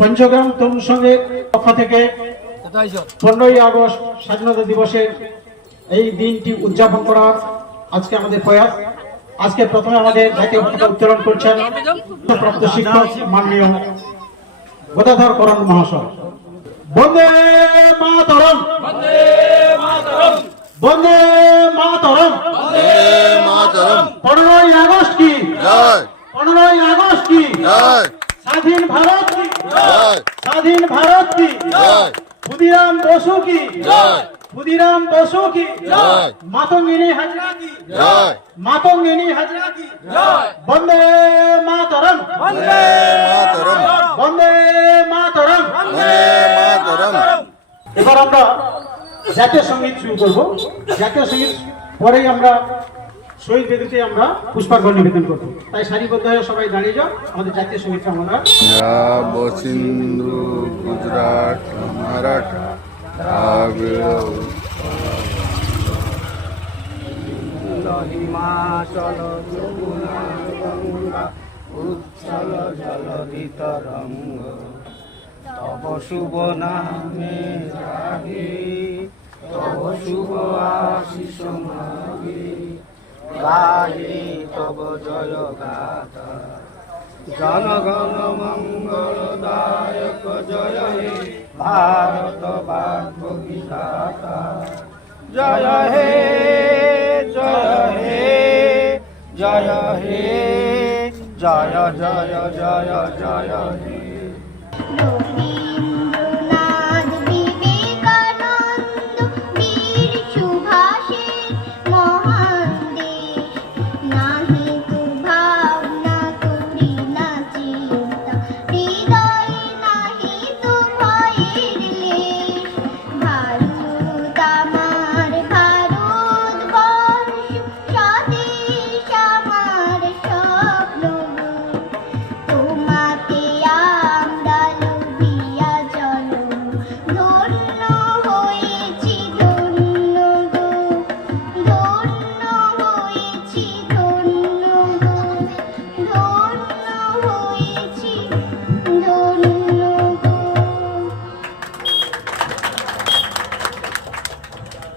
পঞ্চগ্রাম তরুণ সংঘের পক্ষ থেকে পনেরোই আগস্ট স্বাধীনতা দিবসের এই দিনটি উদযাপন করার আজকে আমাদের প্রয়াস। আজকে প্রথমে আমাদের জাতীয় পতাকা উত্তোলন করছেন প্রাপ্ত শিক্ষক মাননীয় গদাধর করণ মহাশয়। বন্দে মাতরম। বন্দে মাতরম। পনেরোই আগস্ট কি? পনেরোই আগস্ট কি? স্বাধীন ভারত কি? জয়। স্বাধীন ভারত কি? জয়। ক্ষুদিরাম বসু কি? জয়। ক্ষুদিরাম বসু কি? জয়। মাতঙ্গিনী হাজরা কি? জয়। মাতঙ্গিনী হাজরা কি? বন্দে মাতরম। বন্দে মাতরম। বন্দে মাতরম। বন্দে মাতরম। এবার আমরা জাতীয় সংগীত শুরু করব। জাতীয় সংগীত পরেই আমরা শহীদ বেদিতে আমরা পুষ্পার্ঘ নিবেদন করব। তাই সারিবদ্ধ হয়ে সবাই দাঁড়িয়ে যাও আমাদের জাতীয় সংগীত আমরা গুজরাট মারাঠা উচ্ছল জল ভিতর তব শুভ নামে জনগণ মঙ্গল দায়ক জয় হে ভারত বিধাতা জয় হে জয় হে জয় হে জয় জয় জয় জয় হে।